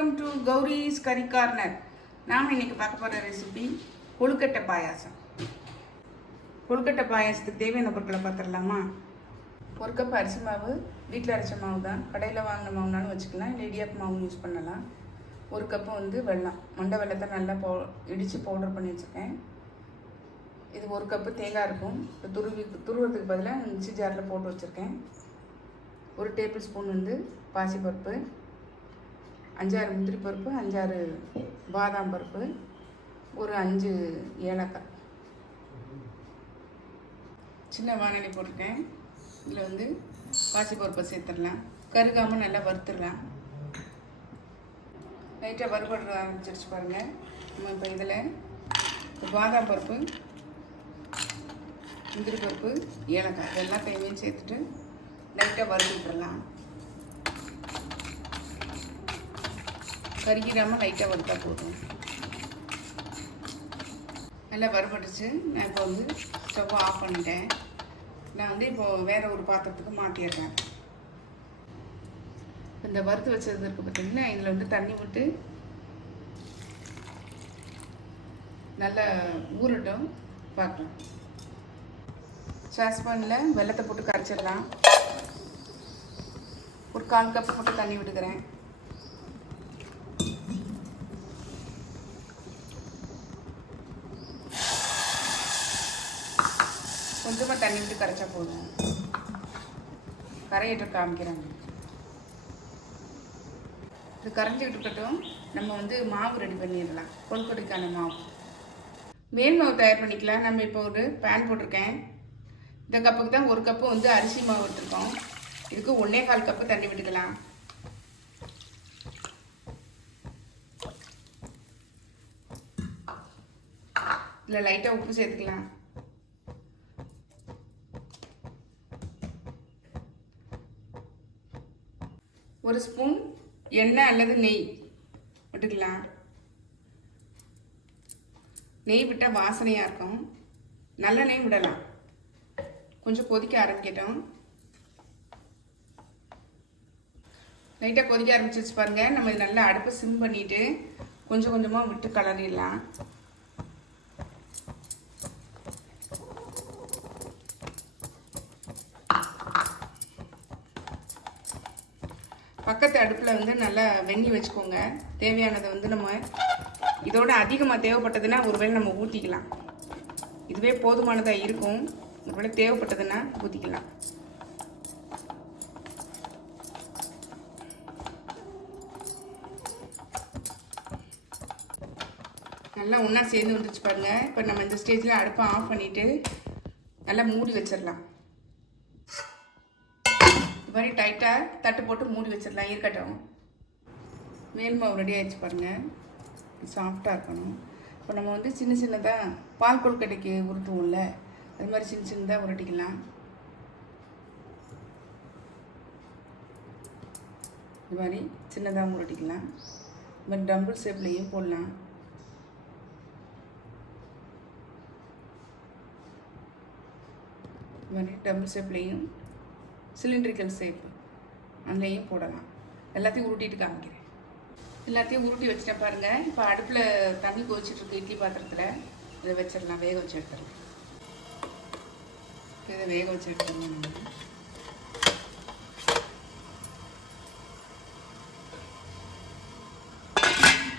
Welcome to Gowri's கறி corner. நாம் இன்னைக்கு பார்க்க போகிற ரெசிபி கொழுக்கட்டை பாயாசம். கொழுக்கட்டை பாயாசத்துக்கு தேவையான பொருட்களை பார்த்துடலாமா? ஒரு கப் அரிசி மாவு, வீட்டில் அரைச்ச மாவு தான். கடையில் வாங்கின மாவுனாலும் வச்சுக்கலாம், இல்லை இடியாப்பு மாவு யூஸ் பண்ணலாம். ஒரு கப்பு வெல்லம், மண்டை வெள்ளத்தை நல்லா இடித்து பவுடர் பண்ணி வச்சுருக்கேன். இது ஒரு கப்பு தேங்காய் இருக்கும், துருவத்துக்கு பதிலாக மிக்ஸி ஜாரில் போட்டு வச்சுருக்கேன். ஒரு டேபிள் ஸ்பூன் பாசிப்பருப்பு, 5-6 முந்திரி பருப்பு, 5-6 பாதாம் பருப்பு, ஒரு 5 ஏலக்காய். சின்ன வானிலை போட்டிருக்கேன். இதில் பாசிப்பருப்பை சேர்த்துடலாம். கருகாமல் நல்லா வறுத்துடலாம். லைட்டாக வறுபடுற ஆரம்பிச்சிருச்சு பாருங்கள். நம்ம இப்போ இதில் பாதாம் பருப்பு, முந்திரி பருப்பு, ஏலக்காய் இதெல்லாம் தேவையும் சேர்த்துட்டு லைட்டாக வறுத்துடலாம். கருகிடாமல் லைட்டாக வறுத்தா போதும். நல்லா வறுபட்டுச்சு. நான் இப்போ ஸ்டவ் ஆஃப் பண்ணிட்டேன். நான் இப்போது வேறு ஒரு பாத்திரத்துக்கு மாற்றிடுறேன். இந்த வறுத்து வச்சது இருக்குது பார்த்தீங்கன்னா, இதில் தண்ணி விட்டு நல்லா ஊறட்டும் பார்க்கலாம். சாஸ்பானில் வெல்லத்தை போட்டு கரைச்சிடலாம். ஒரு 1/4 கப் போட்டு தண்ணி விட்டுக்கிறேன். கொஞ்சமாக தண்ணி விட்டு கரைச்சா போதும். கரையிட்டு காமிக்கிறாங்க. இது கரைஞ்சிக்கிட்டு இருக்கட்டும். நம்ம மாவு ரெடி பண்ணிடலாம். கொழுக்கட்டைக்கான மாவு, மேல் மாவு தயார் பண்ணிக்கலாம். நம்ம இப்போ ஒரு பேன் போட்டிருக்கேன். இந்த கப்புக்கு தான் ஒரு கப்பு அரிசி மாவு எடுத்துருக்கோம். இதுக்கு 1/4 கப்பு தண்ணி விட்டுக்கலாம். இதில் லைட்டாக உப்பு சேர்த்துக்கலாம். ஒரு ஸ்பூன் எண்ணெய் அல்லது நெய் விட்டுக்கலாம். நெய் விட்டால் வாசனையாக இருக்கும். நல்ல நெய் விடலாம். கொஞ்சம் கொதிக்க ஆரம்பிக்கட்டும். லைட்டாக கொதிக்க ஆரம்பிச்சிச்சு பாருங்கள். நம்ம நல்லா அடுப்பை சிம் பண்ணிவிட்டு கொஞ்சம் கொஞ்சமாக விட்டு கலரிடலாம். பக்கத்து அடுப்பில் நல்லா வெண்ணி வச்சுக்கோங்க. தேவையானதை நம்ம இதோட அதிகமாக தேவைப்பட்டதுன்னா ஒருவேளை நம்ம ஊற்றிக்கலாம். இதுவே போதுமானதாக இருக்கும். ஒருவேளை தேவைப்பட்டதுன்னா ஊற்றிக்கலாம். நல்லா ஒன்றா சேர்ந்து வந்துருச்சு பாருங்கள். இப்போ நம்ம இந்த ஸ்டேஜில் அடுப்பை ஆஃப் பண்ணிவிட்டு நல்லா மூடி வச்சிடலாம். இது மாதிரி டைட்டாக தட்டு போட்டு மூடி வச்சிடலாம். இருக்கட்டும். மேல் மாவு ரெடி ஆகிடுச்சு பாருங்கள். சாஃப்டாக இருக்கணும். இப்போ நம்ம சின்ன சின்னதாக பால் கொழுக்கட்டைக்கு உருட்டுவோம்ல, அது மாதிரி சின்ன சின்னதாக உருட்டிக்கலாம். இது மாதிரி சின்னதாக உருட்டிக்கலாம். இது மாதிரி டம்பிள் ஷேப்லேயும் போடலாம். இது மாதிரி டம்பிள் ஷேப்லேயும் சிலிண்ட்ரிக்கல் ஷேப் அதுலேயும் போடலாம். எல்லாத்தையும் உருட்டிட்டு காமிக்கிறேன். எல்லாத்தையும் உருட்டி வச்சுட்டேன் பாருங்கள். இப்போ அடுப்பில் தண்ணி கொதிச்சிட்ருக்கு. இட்லி பாத்திரத்தில் இதை வச்சிடலாம். வேக வச்சு எடுத்துடலாம். இதை வேக வச்சு எடுத்துடலாம்.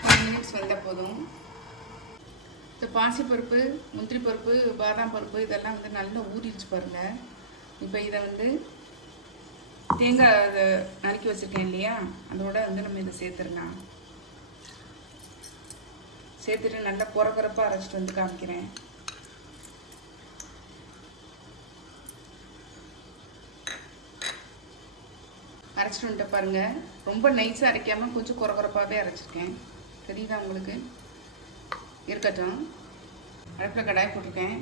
1 மினிட்ஸ் வந்தால் போதும். இந்த பாசிப்பருப்பு, முந்திரி பருப்பு, பாதாம் பருப்பு இதெல்லாம் நல்லா ஊறிடுச்சு பாருங்கள். இப்போ இதை தேங்காய் அதை நறுக்கி வச்சுருக்கேன் இல்லையா, அதோட நம்ம இதை சேர்த்துடலாம். சேர்த்துட்டு நல்லா குறப்பாக அரைச்சிட்டு காமிக்கிறேன். அரைச்சிட்டு வந்துட்டு பாருங்கள். ரொம்ப நைஸாக அரைக்காமல் கொஞ்சம் குறப்பாகவே அரைச்சிருக்கேன். தெரியுதா உங்களுக்கு? இருக்கட்டும். அடுப்பில் கடாய் போட்டிருக்கேன்.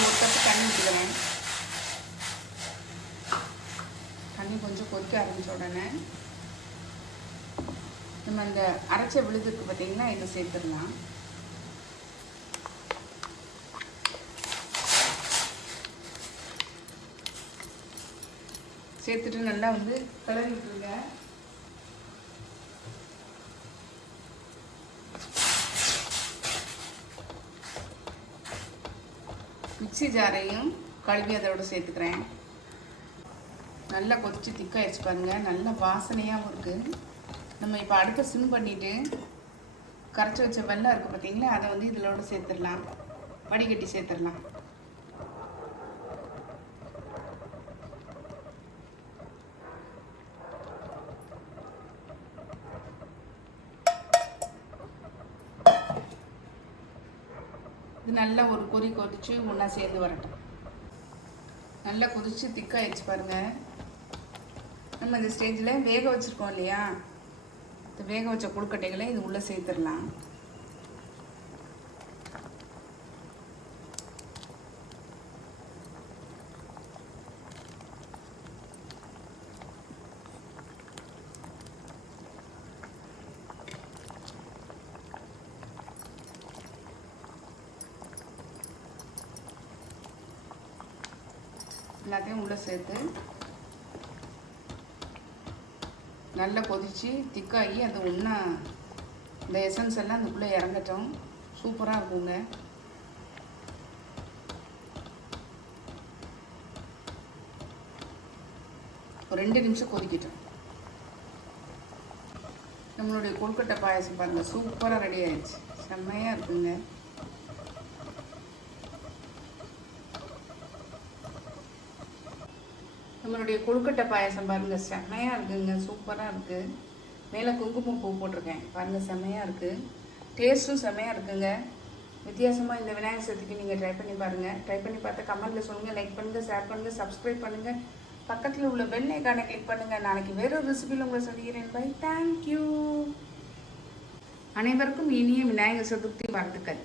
ஒரு கப்பு தண்ணி ஊற்றிக்கிறேன். தண்ணி கொஞ்சம் கொதிக்க ஆரம்பித்த உடனே நம்ம அந்த அரைச்ச விழுதுக்கு பார்த்தீங்கன்னா இதை சேர்த்துடலாம். சேர்த்துட்டு நல்லா கிளறி விட்டுருங்க. மிக்ஸி ஜாரையும் கழுவி அதோட சேர்த்துக்கிறேன். நல்லா கொதிச்சு திக்காயிடுச்சு பாருங்கள், நல்ல வாசனையாகவும் இருக்குது. நம்ம இப்போ அடுப்பை சிம் பண்ணிவிட்டு கரைச்சி வச்ச வெல்லம் இருக்குது பார்த்தீங்களா, அதை வந்து இதிலோட சேர்த்துடலாம், வடிகட்டி சேர்த்துடலாம். இது நல்லா ஒரு கொதி கொதிச்சு ஒன்றா சேர்ந்து வரட்டும். நல்லா கொதிச்சு திக்காயிடுச்சு பாருங்கள். நம்ம இந்த ஸ்டேஜில் வேக வச்சுருக்கோம் இல்லையா, இந்த வேக வச்ச கொழுக்கட்டைகளை இது உள்ளே சேர்த்துடலாம். எல்லாத்தையும் உள்ளே சேர்த்து நல்லா கொதித்து திக்காகி அது ஒன்றா இந்த எசன்ஸ் எல்லாம் அதுக்குள்ளே இறங்கட்டும். சூப்பராக இருக்குங்க. ஒரு 2 நிமிஷம் கொதிக்கட்டும். நம்மளுடைய கொழுக்கட்டை பாயாசம் பாருங்கள், சூப்பராக ரெடி ஆயிடுச்சு. செம்மையாக இருக்குங்க. நம்மளுடைய கொழுக்கட்டை பாயாசம் பாருங்கள், செம்மையாக இருக்குங்க, சூப்பராக இருக்குது. மேலே குங்குமம் பூ போட்டிருக்கேன் பாருங்கள், செம்மையாக இருக்குது. டேஸ்ட்டும் செம்மையாக இருக்குங்க. வித்தியாசமாக இந்த விநாயகர் சதுர்த்திக்கு நீங்கள் ட்ரை பண்ணி பாருங்கள். ட்ரை பண்ணி பார்த்து கமெண்ட்டில் சொல்லுங்கள். லைக் பண்ணுங்கள், ஷேர் பண்ணுங்கள், சப்ஸ்கிரைப் பண்ணுங்கள். பக்கத்தில் உள்ள பெல் ஐகானை கிளிக் பண்ணுங்கள். நாளைக்கு வேறொரு ரெசிபியில் உங்களை சந்திக்கிறேன். Bye, thank you. அனைவருக்கும் இனிய விநாயகர் சதுர்த்தி வாழ்த்துக்கள்.